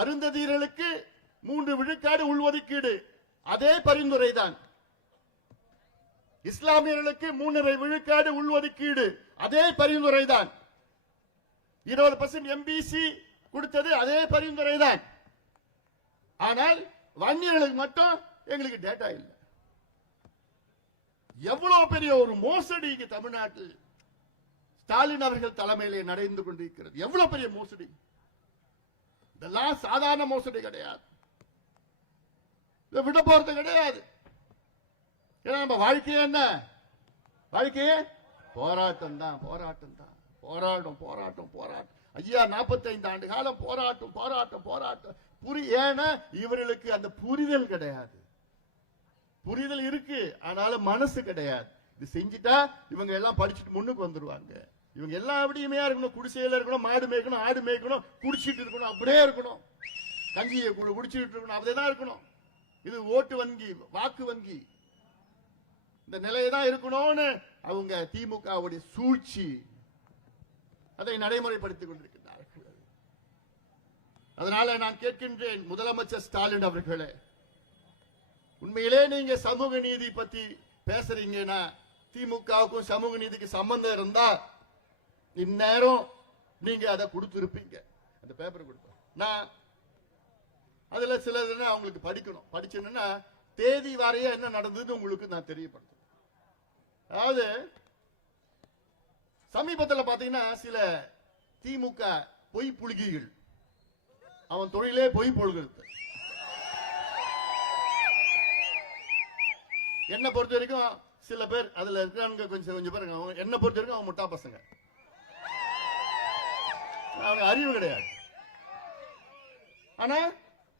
அருந்ததியர்களுக்கு மூன்று விழுக்காடு உள்ஒதுக்கீடு. அதே பரிந்துரை தான் இஸ்லாமியர்களுக்கு மூன்றரை விழுக்காடு உள்ஒதுக்கீடு. அதே பரிந்துரை தான் இருபது பர்சன்ட் எம்பிசி கொடுத்தது அதே பரிந்துரை தான் ஆனால் வன்னியர்களுக்கு மட்டும் எங்களுக்கு டேட்டா இல்லை. எவ்வளவு பெரிய ஒரு மோசடி தமிழ்நாட்டில் ஸ்டாலின் அவர்கள் தலைமையிலே நடந்து கொண்டிருக்கிறது. எவ்வளவு பெரிய மோசடி? இதெல்லாம் சாதாரண மோசடி கிடையாது. இதை விட போறது கிடையாது. ஏன்னா நம்ம வாழ்க்கையே என்ன? வாழ்க்கையே போராட்டம் தான் போராட்டம் தான். போராட்டம் போராட்டம் போராட்டம். ஐயா 45 ஆண்டு காலம் போராட்டம் போராட்டம் போராட்டம். புரி ஏன்னா இவர்களுக்கு அந்த புரிதல் கிடையாது. புரிதல் இருக்கு ஆனாலும் மனசு கிடையாது. இது செஞ்சுட்டா இவங்க எல்லாம் படிச்சுட்டு முன்னுக்கு வந்துருவாங்க. இவங்க எல்லா அப்படியுமே இருக்கணும். குடிசையில இருக்கணும் மாடு மேய்க்கணும் ஆடு மேய்க்கணும் குடிச்சிட்டு இருக்கணும் அப்படியே இருக்கணும். கஞ்சியை கூட குடிச்சிட்டு இருக்கணும் அப்படியே தான் இருக்கணும். இது ஓட்டு வங்கி வாக்கு வங்கி. இந்த நிலையை தான் இருக்கணும்னு அவங்க திமுகவுடைய சூழ்ச்சி அதை நடைமுறைப்படுத்திக் கொண்டிருக்கிறார்கள். அதனால நான் கேட்கின்றேன் முதலமைச்சர் ஸ்டாலின் அவர்களே உண்மையிலே நீங்க சமூக நீதி பத்தி பேசுறீங்கன்னா திமுகவுக்கும் சமூக நீதிக்கு சம்பந்தம் இருந்தா இந்நேரம் நீங்க அதை கொடுத்துருப்பீங்க. அந்த பேப்பர் கொடுப்பேன் நான் அதுல சிலது அவங்களுக்கு படிக்கணும். படிச்சேன்னா தேதி வரைய என்ன நடந்ததுன்னு உங்களுக்கு நான் தெரியப்படுத்துறேன். அதாவது சமீபத்தில் பாத்தீங்கன்னா சில திமுக பொய் புழுகிகள் அவன் தொழிலே பொய் பொழுகிறது என்ன பொறுத்த வரைக்கும் சில பேர் அதுல இருக்காங்க கொஞ்சம் கொஞ்சம் பேர் என்ன பொறுத்த வரைக்கும் அவன் முட்டா பசங்க. அவனுக்கு அறிவு கிடையாது. ஆனா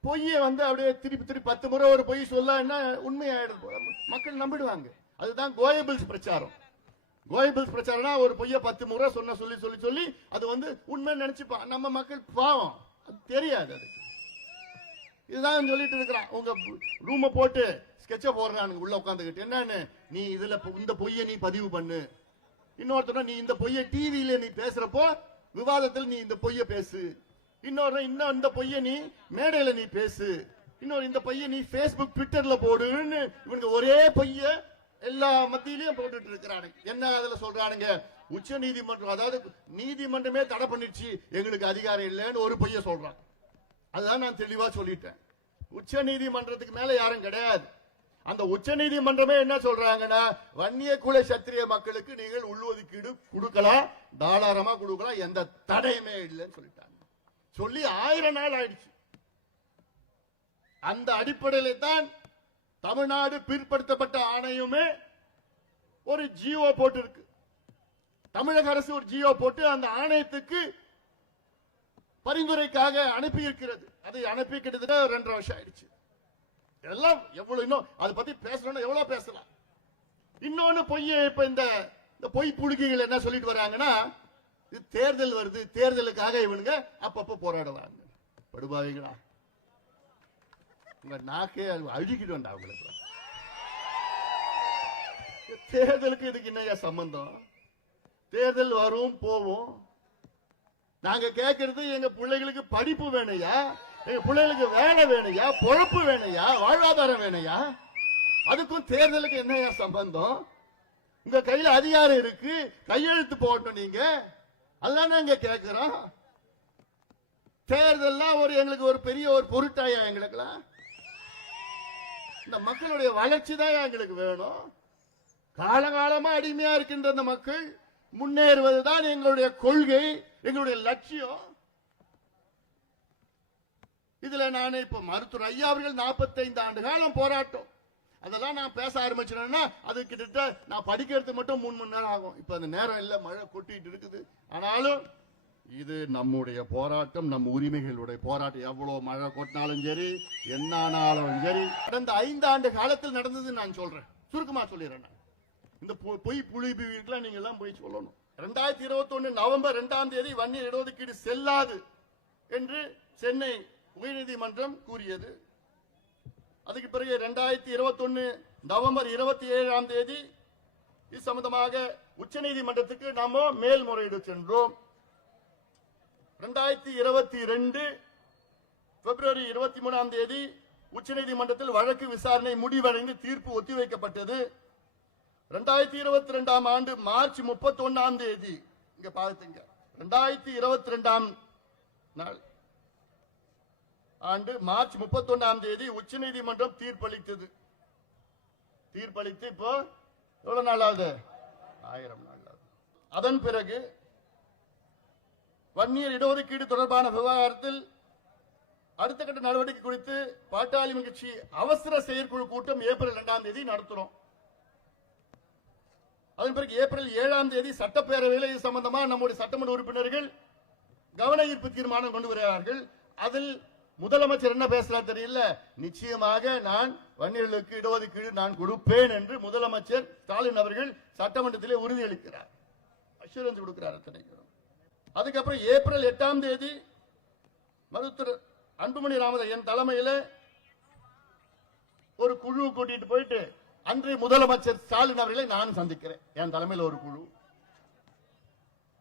பொய்யை வந்து அப்படியே திருப்பி திருப்பி பத்து முறை ஒரு பொய் சொல்ல என்ன உண்மையாயிடும் மக்கள் நம்பிடுவாங்க. அதுதான் கோயபிள்ஸ் பிரச்சாரம். கோயபிள்ஸ் பிரச்சாரம்னா ஒரு பொய்ய பத்து முறை சொன்ன சொல்லி சொல்லி சொல்லி அது வந்து உண்மை நினைச்சுப்பான் நம்ம மக்கள் பாவம். அது தெரியாது அதுக்கு இதுதான் சொல்லிட்டு இருக்கிறான். உங்க ரூம போட்டு ஸ்கெட்ச போடுறானுங்க உள்ள உட்காந்துக்கிட்டு என்னன்னு? நீ இதுல பொ- இந்த பொய்யை நீ பதிவு பண்ணு. இன்னொருத்தன நீ இந்த பொய்யை டிவியில நீ பேசுறப்போ விவாதத்தில் நீ இந்த பொய்ய பேசு. இன்னொரு இன்னும் இந்த பொய்ய நீ மேடையில நீ பேசு. இன்னொரு இந்த பையன் நீ பேஸ்புக் ட்விட்டர்ல போடுன்னு இவனுக்கு ஒரே பைய எல்லா மத்தியிலையும் போட்டுட்டு இருக்கிறானுங்க. என்ன அதுல சொல்றானுங்க? உச்ச நீதிமன்றம் அதாவது நீதிமன்றமே தடை பண்ணிடுச்சு. எங்களுக்கு அதிகாரம் இல்லைன்னு ஒரு பைய சொல்றான். அதுதான் நான் தெளிவா சொல்லிட்டேன். உச்ச நீதிமன்றத்துக்கு மேல யாரும் கிடையாது. அந்த உச்ச நீதிமன்றமே என்ன சொல்றாங்கன்னா வன்னிய குல சத்திரிய மக்களுக்கு நீங்கள் உள்ஒதுக்கீடு கொடுக்கலாம் தாராளமா கொடுக்கலாம் எந்த தடையுமே இல்லைன்னு சொல்லிட்டாங்க. சொல்லி ஆயிரம் நாள் ஆயிடுச்சு. அந்த அடிப்படையில தான் தமிழ்நாடு பிற்படுத்தப்பட்ட ஆணையமே ஒரு ஜியோ போட்டு இருக்கு தமிழக அரசு ஒரு ஜியோ போட்டு அந்த ஆணையத்துக்கு பரிந்துரைக்காக அனுப்பி இருக்கிறது அதை அனுப்பி கிட்டத்தட்ட ரெண்டரை வருஷம் ஆயிடுச்சு. எல்லாம் எவ்வளவு இன்னும் அதை பத்தி பேசணும்னா எவ்வளவு பேசலாம். இன்னொன்னு பொய்ய இப்ப இந்த இந்த பொய் புழுகிகள் என்ன சொல்லிட்டு வராங்கன்னா இது தேர்தல் வருது தேர்தலுக்காக இவனுங்க அப்பப்ப போராடுவாங்க. படுபாவீங்களா உங்க நாக்கே அழுகிட்டு வந்தா அவங்களுக்கு. தேர்தலுக்கு இதுக்கு என்னையா சம்பந்தம்? தேர்தல் வரும் போவோம். நாங்க கேட்கறது எங்க பிள்ளைகளுக்கு படிப்பு வேணையா எங்க பிள்ளைகளுக்கு வேலை வேணுயா? பொழப்பு வேணையா? வாழ்வாதாரம் வேணையா? அதுக்கும் தேர்தலுக்கு என்னையா சம்பந்தம்? உங்க கையில அதிகாரம் இருக்கு. கையெழுத்து போடணும் நீங்க. அதான் நாங்க கேட்கிறோம் தேர்தல்லாம் ஒரு எங்களுக்கு ஒரு பெரிய ஒரு பொருட்டாயா எங்களுக்குலாம் இந்த மக்களுடைய வளர்ச்சி தான் எங்களுக்கு வேணும். காலகாலமா அடிமையா இருக்கின்ற இந்த மக்கள் முன்னேறுவதுதான் எங்களுடைய கொள்கை எங்களுடைய லட்சியம். இதுல நான் இப்ப மருத்துவர் ஐயா அவர்கள் 45 ஆண்டு காலம் போராட்டம். அதெல்லாம் நான் பேச ஆரம்பிச்சேன்னா அது கிட்டத்தட்ட நான் படிக்கிறது மட்டும் மூணு மணி நேரம் ஆகும். இப்ப அந்த நேரம் இல்லை மழை கொட்டிட்டு இருக்குது. ஆனாலும் இது நம்முடைய போராட்டம் நம் உரிமைகளுடைய போராட்டம். எவ்வளவு மழை கொட்டினாலும் சரி என்ன ஆனாலும் சரி. கடந்த ஐந்தாண்டு காலத்தில் நடந்தது நான் சொல்றேன். சுருக்கமா சொல்லிடுறேன் நான். இந்த பொ- பொய் புலிபிலாம் நீங்க எல்லாம் போய் சொல்லணும். ரெண்டாயிரத்தி இருபத்தி ஒண்ணு நவம்பர் இரண்டாம் தேதி வன்னியர் இடஒதுக்கீடு செல்லாது என்று சென்னை உயர்நீதிமன்றம் கூறியது. அதுக்கு பிறகு ரெண்டாயிரத்தி இருபத்தி ஒன்னு நவம்பர் இருபத்தி ஏழாம் தேதி இது சம்பந்தமாக உச்சநீதிமன்றத்துக்கு நாம மேல்முறையீடு சென்றோம். ரெண்டாயிரத்தி இருபத்தி ரெண்டு பிப்ரவரி இருபத்தி மூணாம் தேதி உச்சநீதிமன்றத்தில் வழக்கு விசாரணை முடிவடைந்து தீர்ப்பு ஒத்திவைக்கப்பட்டது. ரெண்டாயிரத்தி இருபத்தி ரெண்டாம் ஆண்டு மார்ச் முப்பத்தி ஒன்னாம் தேதி இங்க பாத்துங்க ரெண்டாயிரத்தி இருபத்தி ரெண்டாம் நாள். ஆண்டு மார்ச் முப்பத்தி ஒன்னாம் தேதி உச்சநீதிமன்றம் தீர்ப்பளித்தது. தீர்ப்பளித்து இப்போ எவ்வளவு நாள் ஆகுது? ஆயிரம் நாள் ஆகுது. அதன் பிறகு வன்னியர் இடஒதுக்கீடு தொடர்பான விவகாரத்தில் அடுத்த கட்ட நடவடிக்கை குறித்து பாட்டாளி கட்சி அவசர செயற்குழு கூட்டம் ஏப்ரல் இரண்டாம் தேதி நடத்துறோம். அதன் பிறகு ஏப்ரல் ஏழாம் தேதி சட்டப்பேரவையில் இது சம்பந்தமா நம்முடைய சட்டமன்ற உறுப்பினர்கள் கவன ஈர்ப்பு தீர்மானம் கொண்டு வருகிறார்கள். அதில் முதலமைச்சர் என்ன பேசுறாரு தெரியல? நிச்சயமாக நான் வன்னியர்களுக்கு இடஒதுக்கீடு நான் கொடுப்பேன் என்று முதலமைச்சர் ஸ்டாலின் அவர்கள் சட்டமன்றத்திலே உறுதியளிக்கிறார் அஷூரன்ஸ் கொடுக்கிறார் அத்தனைக்கும் அதுக்கப்புறம் ஏப்ரல் எட்டாம் தேதி மருத்துவர் அன்புமணி ராமதாஸ் என் தலைமையில ஒரு குழு கூட்டிட்டு போயிட்டு அன்றைய முதலமைச்சர் ஸ்டாலின் அவர்களை நான் சந்திக்கிறேன். என் தலைமையில் ஒரு குழு.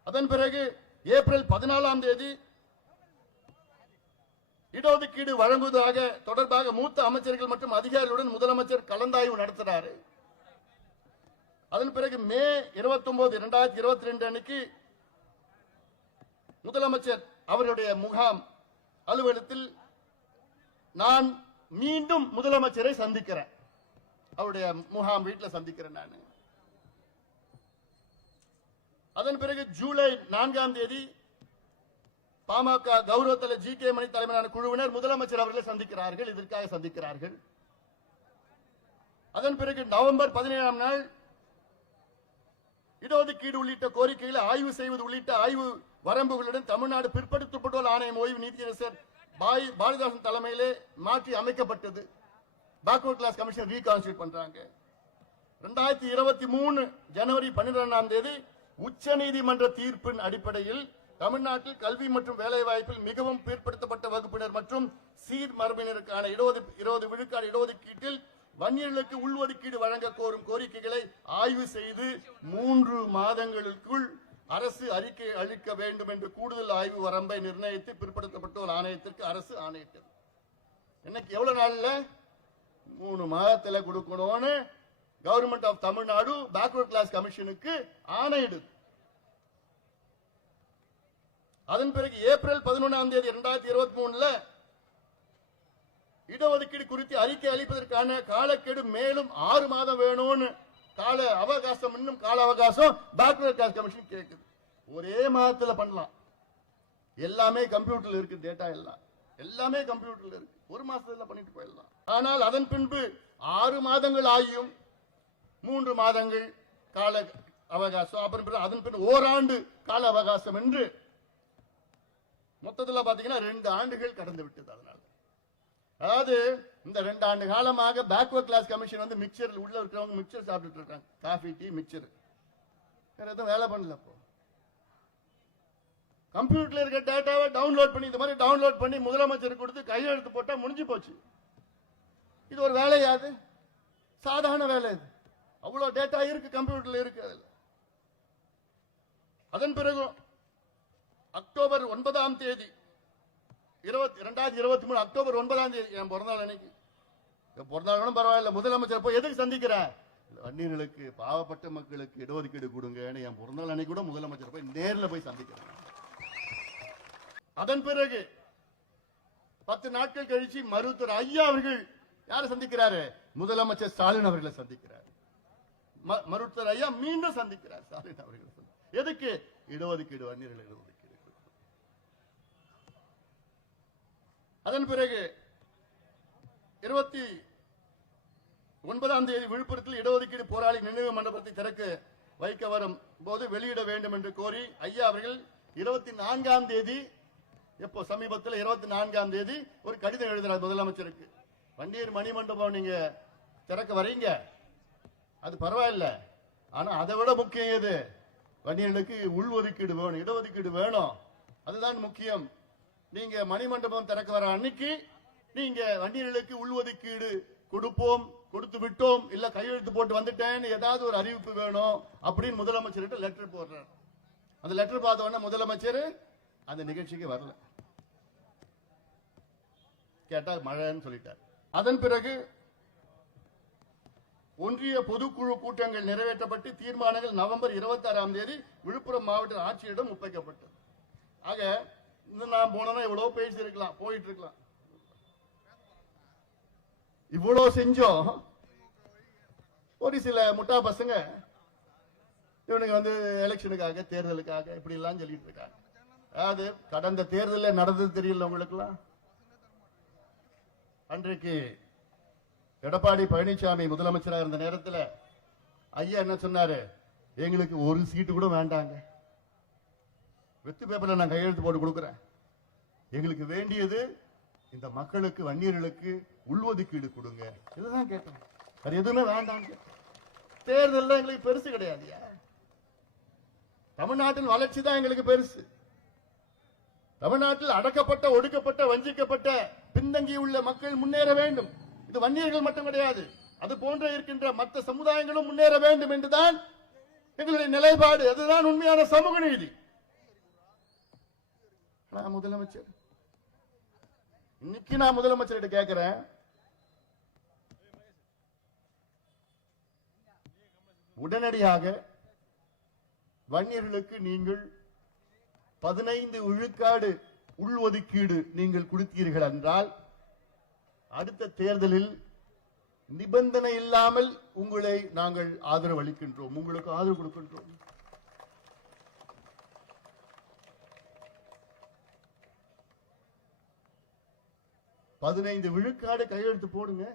அதன் பிறகு ஏப்ரல் பதினாலாம் தேதி இடஒதுக்கீடு வழங்குவதாக தொடர்பாக மூத்த அமைச்சர்கள் மற்றும் அதிகாரிகளுடன் முதலமைச்சர் கலந்தாய்வு நடத்துறாரு அதன் பிறகு மே 29 இரண்டாயிரத்தி இருபத்தி ரெண்டு அன்னைக்கு முதலமைச்சர் அவருடைய முகாம் அலுவலகத்தில் நான் மீண்டும் முதலமைச்சரை சந்திக்கிறேன். அவருடைய முகாம் வீட்டில் சந்திக்கிறேன் நான். அதன் பிறகு ஜூலை நான்காம் தேதி பாமக கௌரவத்தல ஜி கே மணி தலைமையிலான குழுவினர் முதலமைச்சர் அவர்களை சந்திக்கிறார்கள் இதற்காக சந்திக்கிறார்கள். அதன் பிறகு நவம்பர் பதினேழாம் நாள் இடஒதுக்கீடு உள்ளிட்ட கோரிக்கைகளை ஆய்வு செய்வது உள்ளிட்ட ஆய்வு வரம்புகளுடன் தமிழ்நாடு பிற்படுத்தப்பட்டோர் ஆணையம் ஓய்வு நீதியரசர் பாய் பாரதிதாசன் தலைமையிலே மாற்றி அமைக்கப்பட்டது. பேக்வர்ட் கிளாஸ் கமிஷன் ரீகான்ஸ்டியூட் பண்றாங்க. ரெண்டாயிரத்தி இருபத்தி மூணு ஜனவரி பன்னிரெண்டாம் தேதி உச்ச நீதிமன்ற தீர்ப்பின் அடிப்படையில் தமிழ்நாட்டில் கல்வி மற்றும் வேலைவாய்ப்பில் மிகவும் பிற்படுத்தப்பட்ட வகுப்பினர் மற்றும் சீர் மரபினருக்கான இடஒது இருபது விழுக்காடு இடஒதுக்கீட்டில் வன்னியர்களுக்கு உள்ஒதுக்கீடு வழங்க கோரும் கோரிக்கைகளை ஆய்வு செய்து மூன்று மாதங்களுக்குள் அரசு அறிக்கை அளிக்க வேண்டும் என்று கூடுதல் ஆய்வு வரம்பை நிர்ணயித்து பிற்படுத்தப்பட்டோர் ஆணையத்திற்கு அரசு ஆணையிட்டது. இன்னைக்கு எவ்வளவு நாள்ல? மூணு மாதத்துல கொடுக்கணும்னு government of Tamil Nadu backward class கமிஷனுக்கு ஆணையிடுது. அதன் பிறகு ஏப்ரல் பதினொன்றாம் தேதி இரண்டாயிரத்தி இருபத்தி மூணுல இடஒதுக்கீடு குறித்து அறிக்கை அளிப்பதற்கான காலக்கெடு மேலும் ஆறு மாதம் வேணும்னு கால அவகாசம் இன்னும் கால அவகாசம் பேக்வர்ட் கிளாஸ் கமிஷன் கேட்குது ஒரே மாதத்துல பண்ணலாம். எல்லாமே கம்ப்யூட்டர்ல இருக்கு டேட்டா எல்லாம். எல்லாமே கம்ப்யூட்டர்ல இருக்கு. ஒரு மாசத்துல பண்ணிட்டு போயிடலாம். ஆனால் அதன் பின்பு ஆறு மாதங்கள் ஆகியும் மூன்று மாதங்கள் கால அவகாசம் அப்புறம் பிறகு அதன் பின் ஓராண்டு கால அவகாசம் என்று மொத்தத்தில் பார்த்தீங்கன்னா ரெண்டு ஆண்டுகள் கடந்து விட்டது அதனால. அதாவது இந்த ரெண்டு ஆண்டு காலமாக பேக்வர்ட் கிளாஸ் கமிஷன் வந்து மிக்சர் உள்ள இருக்கிறவங்க மிக்சர் சாப்பிட்டுட்டு இருக்காங்க. காஃபி டீ மிக்சர் வேற எதுவும் வேலை பண்ணல அப்போ கம்ப்யூட்டர்ல இருக்க டேட்டாவை டவுன்லோட் பண்ணி இந்த மாதிரி டவுன்லோட் பண்ணி முதலமைச்சர் கொடுத்து கையெழுத்து போட்டா முடிஞ்சு போச்சு. இது ஒரு வேலையாது சாதாரண வேலை இது. அவ்வளவு டேட்டா இருக்கு கம்ப்யூட்டர்ல இருக்கு அதன் பிறகு அக்டோபர் ஒன்பதாம் தேதி. இருபத்தி இரண்டாயிரத்தி இருபத்தி மூணு அக்டோபர் ஒன்பதாம் தேதி. என் பிறந்தநாள் அன்னைக்கு. என் பரவாயில்ல. முதலமைச்சர் போய் எதுக்கு சந்திக்கிறேன்? வன்னியர்களுக்கு பாவப்பட்ட மக்களுக்கு இடஒதுக்கீடு கொடுங்கன்னு என் பிறந்தநாள் அன்னைக்கு கூட முதலமைச்சர் போய் நேர்ல போய் சந்திக்கிறேன். அதன் பிறகு பத்து நாட்கள் கழிச்சு மருத்துவர் ஐயா அவர்கள் யாரை சந்திக்கிறாரு? முதலமைச்சர் ஸ்டாலின் அவர்களை சந்திக்கிறார். ம- மருத்துவர் ஐயா மீண்டும் சந்திக்கிறார். ஸ்டாலின் அவர்களை எதுக்கு? இடஒதுக்கீடு வன்னியர்கள் இடஒதுக்கீடு. அதன் பிறகு இருபத்தி ஒன்பதாம் தேதி விழுப்புரத்தில் இடஒதுக்கீடு போராளி நினைவு மண்டபத்தை திறக்க வைக்க வரும் போது வெளியிட வேண்டும் என்று கோரி ஐயா அவர்கள் இருபத்தி நான்காம் தேதி எப்போ சமீபத்தில் இருபத்தி நான்காம் தேதி ஒரு கடிதம் எழுதினார் முதலமைச்சருக்கு. வண்டியர் மணிமண்டபம் நீங்க திறக்க வரீங்க அது பரவாயில்ல. ஆனா அதை விட முக்கியம் எது? வன்னியர்களுக்கு உள்ஒதுக்கீடு வேணும் இடஒதுக்கீடு வேணும். அதுதான் முக்கியம். நீங்க மணிமண்டபம் திறக்க வர அன்னைக்கு நீங்க வன்னியர்களுக்கு உள்ஒதுக்கீடு கொடுப்போம் கொடுத்து விட்டோம் இல்ல கையெழுத்து போட்டு வந்துட்டேன்னு ஏதாவது ஒரு அறிவிப்பு வேணும் அப்படின்னு முதலமைச்சர்கிட்ட லெட்டர் போடுறார். அந்த லெட்டர் பார்த்த உடனே முதலமைச்சர் அந்த நிகழ்ச்சிக்கு வரல. கேட்டா மழைன்னு சொல்லிட்டார். அதன் பிறகு ஒன்றிய பொதுக்குழு கூட்டங்கள் நிறைவேற்றப்பட்டு தீர்மானங்கள் நவம்பர் 26ஆம் தேதி விழுப்புரம் மாவட்ட ஆட்சியரிடம் ஒப்படைக்கப்பட்டது. ஆக இன்னும் நான் போனா எவ்வளோ பேசியிருக்கலாம் போயிட்டு இருக்கலாம் இவ்வளவு செஞ்சோம். ஒரு சில முட்டா பசங்க இவனுங்க வந்து எலெக்ஷனுக்காக தேர்தலுக்காக இப்படி எல்லாம் சொல்லிட்டு இருக்காங்க. அதாவது கடந்த தேர்தலில் நடந்தது தெரியல உங்களுக்குலாம் அன்றைக்கு எடப்பாடி பழனிசாமி முதலமைச்சராக இருந்த நேரத்தில் ஐயா என்ன சொன்னாரு? எங்களுக்கு ஒரு சீட்டு கூட வேண்டாங்க. வெத்து பேப்பரில் நான் கையெழுத்து போட்டு கொடுக்குறேன். எங்களுக்கு வேண்டியது இந்த மக்களுக்கு வன்னியர்களுக்கு உள்ஒதுக்கீடு கொடுங்க. இதுதான் கேட்டேன். வேற எதுவுமே வேண்டாம் தேர்தல் எங்களுக்கு பெருசு கிடையாதுயா தமிழ்நாட்டின் வளர்ச்சி தான் எங்களுக்கு பெருசு. தமிழ்நாட்டில் அடக்கப்பட்ட ஒடுக்கப்பட்ட வஞ்சிக்கப்பட்ட பின்தங்கி உள்ள மக்கள் முன்னேற வேண்டும். இது வன்னியர்கள் மட்டும் கிடையாது. அது போன்ற இருக்கின்ற மற்ற சமுதாயங்களும் முன்னேற வேண்டும் என்றுதான் எங்களுடைய நிலைப்பாடு. அதுதான் உண்மையான சமூக நீதி. நான் முதலமைச்சர். இன்னைக்கு நான் முதலமைச்சர்கிட்ட கேட்கிறேன் உடனடியாக வன்னியர்களுக்கு நீங்கள் பதினைந்து விழுக்காடு உள்ஒதுக்கீடு நீங்கள் கொடுத்தீர்கள் என்றால் அடுத்த தேர்தலில் நிபந்தனை இல்லாமல் உங்களை நாங்கள் ஆதரவு அளிக்கின்றோம் உங்களுக்கு ஆதரவு கொடுக்கின்றோம். பதினைந்து விழுக்காடு கையெழுத்து போடுங்க.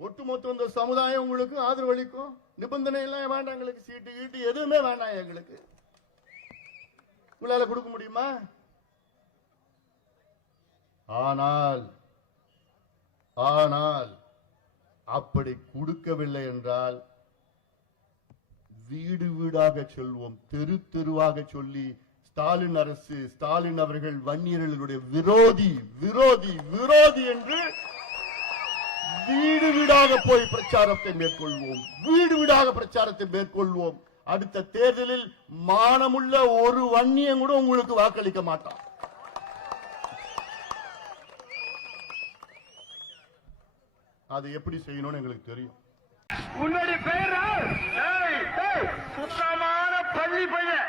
ஒட்டுமொத்த இந்த சமுதாயம் உங்களுக்கு ஆதரவு அளிக்கும். நிபந்தனை எல்லாம் வேண்டாம் எங்களுக்கு. சீட்டு கீட்டு எதுவுமே வேண்டாம் எங்களுக்கு. உங்களால கொடுக்க முடியுமா? ஆனால் ஆனால் அப்படி கொடுக்கவில்லை என்றால் வீடு வீடாக சொல்வோம் தெரு தெருவாக சொல்லி ஸ்டாலின் அரசு ஸ்டாலின் அவர்கள் வன்னியர்களுடைய விரோதி விரோதி விரோதி என்று வீடு வீடாக போய் பிரச்சாரத்தை மேற்கொள்வோம். வீடு வீடாக பிரச்சாரத்தை மேற்கொள்வோம். அடுத்த தேர்தலில் மானமுள்ள ஒரு வன்னியம் கூட உங்களுக்கு வாக்களிக்க மாட்டான். அது எப்படி செய்யணும்னு எங்களுக்கு தெரியும். உன்னுடைய பெயர் சுத்தமான பள்ளி பையன்.